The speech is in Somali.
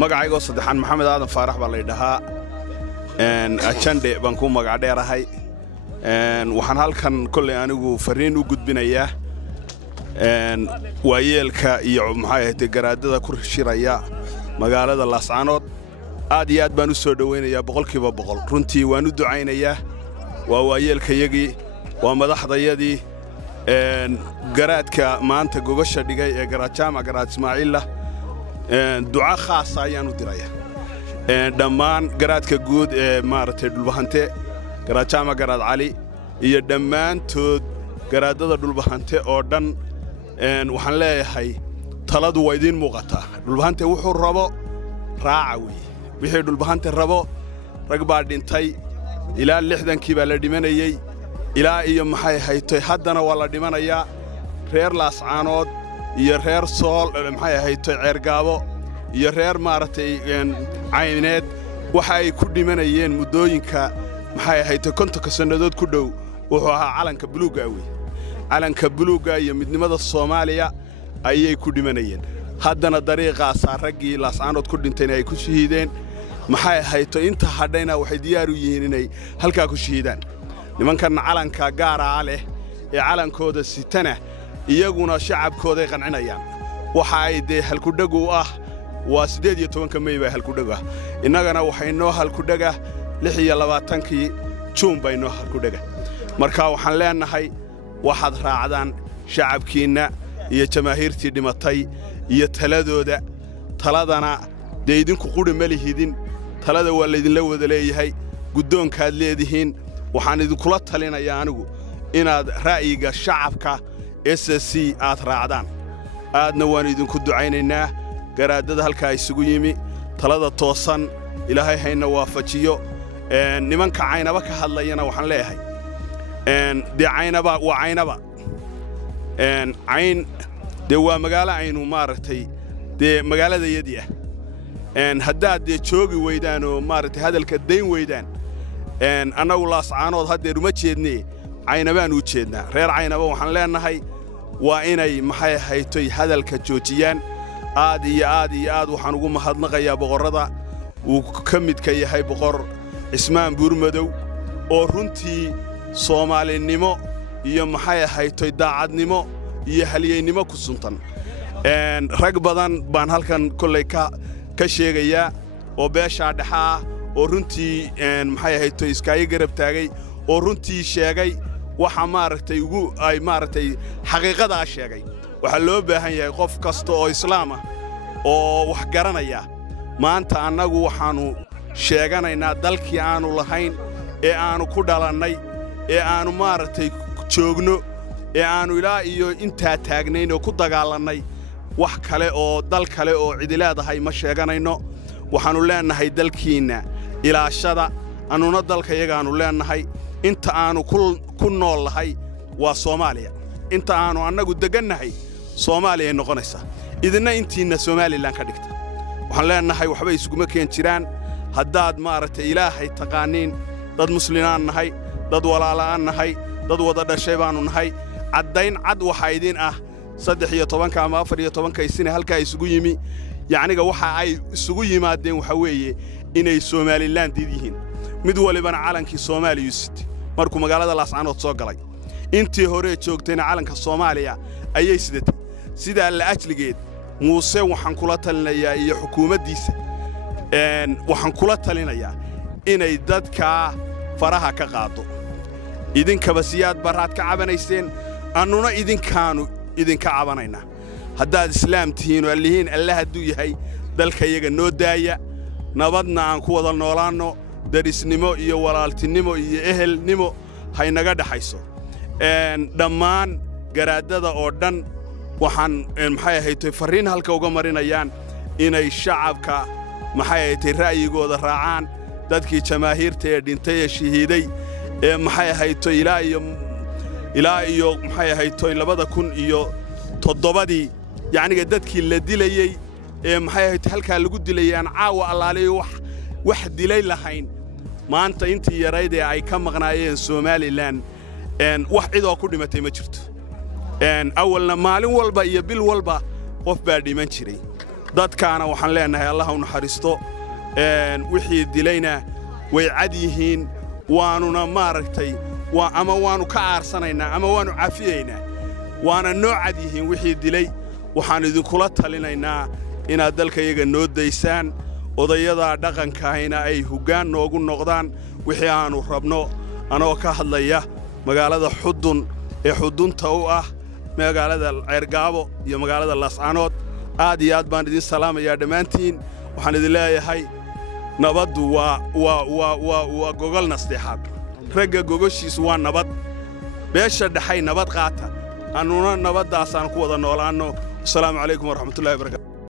magacaygo saddexan maxamed aadan faarax baa la yidhahaa ajande baan ku magac dheerahay waxaan halkan kolley anigu fariin u gudbinayaa waayeelka iyo maxay ahayd garaadada ku shiraya magaalada Laascaanood aad iyo aad baan u soo dhaweynayaa boqolkiiba boqol runtii waan u ducaynayaa waa waayeelkayagii waa madaxdayadii garaadka maanta gogasha dhigay ee garaadjaamac garaad Ismaaciilla duca khaas ayaan u dirayaa dhammaan garaadka guud ee maartay dhulbahante garaadjaamac garaad cali iyo dhammaantood garaadada dhulbahante oo dhan waxaan leeyahay taladu waa idin muuqataa dhulbahante wuxuu rabo raaca weeye wixii dhulbahante rabo rag baa dhintay ilaa 60kii baa la dhimanayay ilaa iyo maxay haytay haddana waa la dhimanayaa reer Laascaanood iyo reer Sool maxay haytay ceergaabo iyo reer maartay cayneed waxa ay ku dhimanayeen muddooyinka maxay haytay kontonka sanadood ku dhow wuxuu ahaa calanka buluuga weeye calanka buluuga iyo midnimada Soomaaliya ayay ku dhimanayeen haddana dariiqaas raggii Laascaanood ku dhintayna ay ku shahiideen maxay haytay inta hadhayna waxay diyaar u yihiin inay halka ku shahiidaan nimankan calanka gaar ah leh ee calankooda sitana iyaguna shacabkooda qancinayaan waxa ay halku dhagu ah waa 18 May baa halku dhaga innagana waxay noo halku dhaga 26kii Juun bay noo halku dhaga marka waxaan leenahay waxaad raacdaan shacabkiina iyo jamaahiirtii dhimatay iyo taladana deedinku quri ma lihidin talada waa la idin la wada leeyahay guddoonkaad leedihiin waxaan idinkula talinayaa anigu inaad ra'yiga shacabka SSC aad raacdaan aadna waan idinku ducaynaynaa garaadada halka isugu yimi talada toosan ilaahay hayna waafajiyo nimanka caynaba ka hadlayana waxaan leeyahay caynaba waa caynaba cayn waa magaalo aynu maaragtay magaaladayadii haddaad joogi weydaan oo maaragtay hadalka dayn weydaan annagu Laascaanood haddeer uma jeednee caynabaan u jeednaa reer caynaba waxaan leenahay waa inay maxay haytay hadalka joojiyaan aad iyo aad waxaan ugu mahadnaqayaa boqorada uu ka midka yahay boqor Cismaan Buurmadow oo runtii Soomaalinimo iyo maxay haytay daacadnimo iyo halyeynimo ku suntan rag badan baan halkan kolley ka sheegayaa oo beesha dhaxaa oo runtii maxay haytay iskaaga garab taagay oo runtii sheegay waxa maaragtay ay maaragtay xaqiiqada sheegay waxa loo baahan yahay qof kasta oo islaam ah oo wax garanaya maanta annagu waxaanu sheeganaynaa dalkii aanu lahayn ee aanu ku dhalannay ee aanu maaragtay joogno ee aanu ilaa iyo inta taagnayn oo ku dagaalannay wax kale oo dal kale oo cid leedahay ma sheeganayno waxaanu leenahay dalkiina ilaashada anuna dalka yagaanu leenahay inta aanu ku nool lahay waa Soomaaliya inta aanu annagu degannahay Soomaaliya noqonaysa idina intiina Somaliland ka dhigta waxaan leenahay waxba isuguma keen jiraan haddaad maaragtay ilaahay taqaaniin dad muslimiin nahay dad walaalaan nahay dad wada dhashay baanu nahay caddayn cad waxa idin ah 13 ama 14 sano halka isugu yimi yacniga waxa ay isugu yimaadeen waxa weeye inay Somaliland yihiin mid walibana calankii Soomaaliya sitay markuu magaalada Laascaanood soo galay intii hore joogtayna calanka Soomaaliya ayay sidatay sida la ajligeed Muuse waxaan kula talinayaa iyo xukuumaddiisa waxaan kula talinayaa inay dadka faraha ka qaado idinkaba siyaad baraad ka cabanayseen annuna idinka cabanayna haddaad islaam tihiin oo alihiin Allah hadduu yahay dalka iyaga noo daaya nabadna aan ku wada noolaano darisnimo iyo walaaltinimo iyo ehelnimo haynaga dhaxayso dhammaan garaadada oo dhan waxaan maxay haytay fariin halka uga marinayaan inay shacabka maxay haytay ra'yigooda raacaan dadkii jamaahiirta ee dhintay ee shahiiday ee maxay haytay ilaa iyo maxay haytay 2007 yacniga dadkii la dilayay ee maxay haytay halka lagu dilayaan caawa allaaleeyo wax dilay lahayn maanta intii yarayd ee ay ka maqnaayeen Somaliland wax cid oo ku dhimatay ma jirto awalna maalin walba iyo bil walba qof baa dhiman jiray dadkaana waxaan leenahay allah u naxariisto wixii dilayna way cad yihiin waanuna maaragtay ama waanu ka aarsanaynaa ama waanu cafiyaynaa waana noo cad yihiin wixii dilay waxaan idinkula talinaynaa inaad dalka iyaga noo daysaan odayada dhaqankaayna ay hoggaan noogu noqdaan wixii aanu rabno anoo ka hadlaya magaalada xudun ee xudunta u ah magaalada Ceergaabo iyo magaalada Laascaanood aad iyo aad baan idin salaamayaa dhammaantiin waxaan idin leeyahay nabaddu waa gogol nasteexaad ragga gogoshiisu waa nabad beesha dhaxay nabad qaata annuna nabadaasaan ku wada noolaanno assalaamu calaykum waraxmatullaahi wabarakaatu